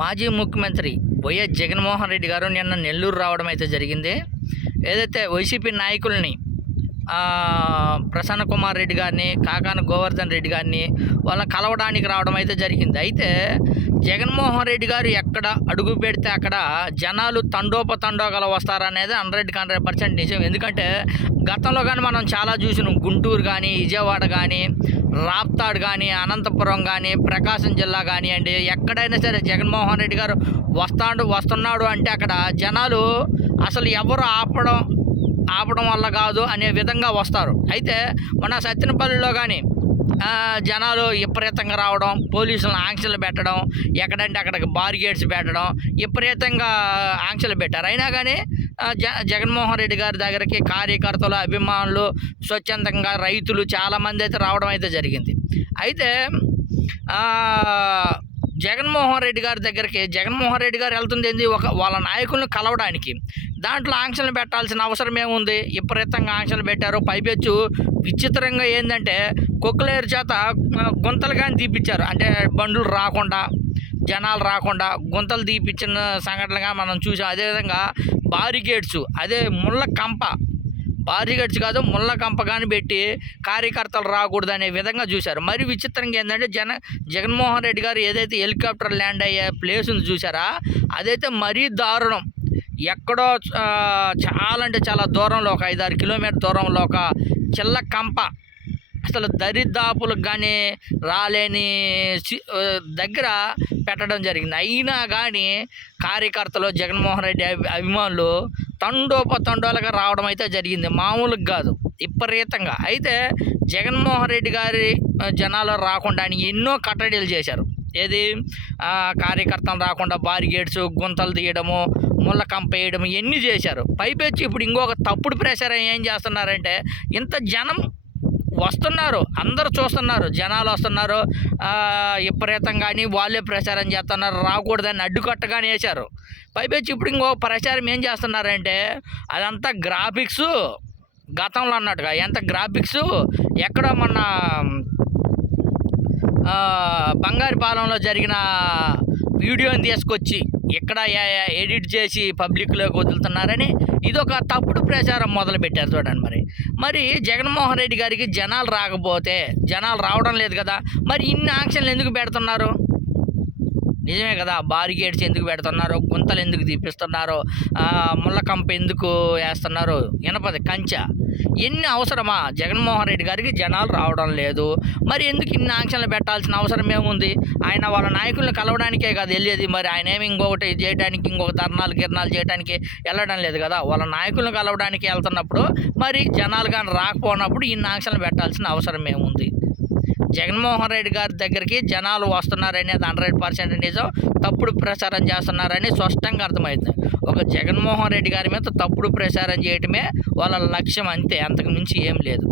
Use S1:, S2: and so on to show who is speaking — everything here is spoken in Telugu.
S1: మాజీ ముఖ్యమంత్రి వైఎస్ జగన్మోహన్ రెడ్డి గారు నిన్న నెల్లూరు రావడం అయితే జరిగింది. ఏదైతే వైసీపీ నాయకుల్ని ప్రసన్న కుమార్ రెడ్డి గారిని కాకాన గోవర్ధన్ రెడ్డి గారిని వాళ్ళని కలవడానికి రావడం అయితే జరిగింది. అయితే జగన్మోహన్ రెడ్డి గారు ఎక్కడ అడుగు పెడితే అక్కడ జనాలు తండోపతండోగల వస్తారనేది హండ్రెడ్ హండ్రెడ్ పర్సెంట్ నిజం. ఎందుకంటే గతంలో కానీ మనం చాలా చూసినాం. గుంటూరు కానీ విజయవాడ కానీ రాప్తాడ్ కానీ అనంతపురం కానీ ప్రకాశం జిల్లా కానివ్వండి ఎక్కడైనా సరే జగన్మోహన్ రెడ్డి గారు వస్తాడు వస్తున్నాడు అంటే అక్కడ జనాలు అసలు ఎవరు ఆపడం ఆపడం వల్ల కాదు అనే విధంగా వస్తారు. అయితే మన సత్యనపల్లిలో కానీ జనాలు విపరీతంగా రావడం పోలీసులను ఆంక్షలు పెట్టడం ఎక్కడంటే అక్కడికి బారిగేట్స్ పెట్టడం విపరీతంగా ఆంక్షలు పెట్టారు. అయినా కానీ జ జగన్మోహన్ రెడ్డి గారి దగ్గరికి కార్యకర్తలు అభిమానులు స్వచ్ఛందంగా రైతులు చాలామంది అయితే రావడం అయితే జరిగింది. అయితే జగన్మోహన్ రెడ్డి గారి దగ్గరికి జగన్మోహన్ రెడ్డి గారు వెళ్తుంది ఏంది ఒక వాళ్ళ నాయకులను కలవడానికి. దాంట్లో ఆంక్షలు పెట్టాల్సిన అవసరం ఏముంది? విపరీతంగా ఆంక్షలు పెట్టారు. పైపెచ్చు విచిత్రంగా ఏంటంటే కుక్కలేరు చేత గుంతలు కానీ తీపిచ్చారు. అంటే బండ్లు రాకుండా జనాలు రాకుండా గుంతలు తీపిచ్చిన సంఘటనగా మనం చూసాం. అదేవిధంగా బారిగేట్స్ అదే ముళ్ళ కంప. బారిగేట్స్ కాదు ముళ్ళ కంప కానీ పెట్టి కార్యకర్తలు రాకూడదు అనే విధంగా చూశారు. మరి విచిత్రంగా ఏంటంటే జన జగన్మోహన్ రెడ్డి గారు ఏదైతే హెలికాప్టర్ ల్యాండ్ అయ్యే ప్లేస్ ఉంది చూసారా అదైతే మరీ దారుణం. ఎక్కడో చాలా అంటే చాలా దూరంలో ఒక ఐదారు కిలోమీటర్ దూరంలో ఒక చిల్ల కంప. అసలు దరిదాపులకు కానీ రాలేని దగ్గర పెట్టడం జరిగింది. అయినా కానీ కార్యకర్తలు జగన్మోహన్ రెడ్డి అభి అభిమానులు తండోపతండోలుగా రావడం అయితే జరిగింది. మామూలుగా కాదు విపరీతంగా. అయితే జగన్మోహన్ రెడ్డి గారి జనాలు రాకుండా ఆయన ఎన్నో కట్టడీలు చేశారు. ఏది? కార్యకర్తలు రాకుండా బారిగేట్స్ గుంతలు తీయడము ముళ్ళ కంప వేయడం ఇవన్నీ చేశారు. పైపెచ్చి ఇప్పుడు ఇంకొక తప్పుడు ప్రచారం ఏం చేస్తున్నారంటే ఇంత జనం వస్తున్నారు అందరూ చూస్తున్నారు జనాలు వస్తున్నారు విపరీతం కానీ వాళ్ళే ప్రచారం చేస్తున్నారు రాకూడదని అడ్డుకట్టగానే వేశారు. పైపెచ్చి ఇప్పుడు ఇంకో ప్రచారం ఏం చేస్తున్నారంటే అదంతా గ్రాఫిక్స్ గతంలో అన్నట్టుగా ఎంత గ్రాఫిక్స్ ఎక్కడ మన బంగారుపాలెంలో జరిగిన వీడియోని తీసుకొచ్చి ఇక్కడ ఎడిట్ చేసి పబ్లిక్లోకి వదులుతున్నారని ఇది ఒక తప్పుడు ప్రచారం మొదలుపెట్టారు చూడండి మరి. మరి జగన్మోహన్ రెడ్డి గారికి జనాలు రాకపోతే జనాలు రావడం లేదు కదా మరి ఇన్ని ఆంక్షలు ఎందుకు పెడుతున్నారు? నిజమే కదా బారికేడ్స్ ఎందుకు పెడుతున్నారు గుంతలు ఎందుకు తీపిస్తున్నారు ముళ్ళ కంప ఎందుకు వేస్తున్నారు ఇనపది కంచె. ఎన్ని అవసరమా? జగన్మోహన్ రెడ్డి గారికి జనాలు రావడం లేదు. మరి ఎందుకు ఇన్ని ఆంక్షలు పెట్టాల్సిన అవసరం ఏముంది? ఆయన వాళ్ళ నాయకులను కలవడానికే కదా వెళ్ళేది. మరి ఆయన ఏమి ఇంకొకటి చేయడానికి ఇంకొక ధర్నాలు గిర్నాలు చేయడానికి వెళ్ళడం లేదు కదా. వాళ్ళ నాయకులను కలవడానికి వెళ్తున్నప్పుడు మరి జనాలు కానీ రాకపోయినప్పుడు ఇన్ని ఆంక్షలు పెట్టాల్సిన అవసరం ఏముంది? జగన్మోహన్ రెడ్డి గారి దగ్గరికి జనాలు వస్తున్నారనేది హండ్రెడ్ పర్సెంట్ నిజం. తప్పుడు ప్రచారం చేస్తున్నారని స్పష్టంగా అర్థమవుతుంది ఒక జగన్మోహన్ రెడ్డి గారి మీద తప్పుడు ప్రచారం చేయటమే వాళ్ళ లక్ష్యం అంతే. అంతకు మించి ఏం లేదు.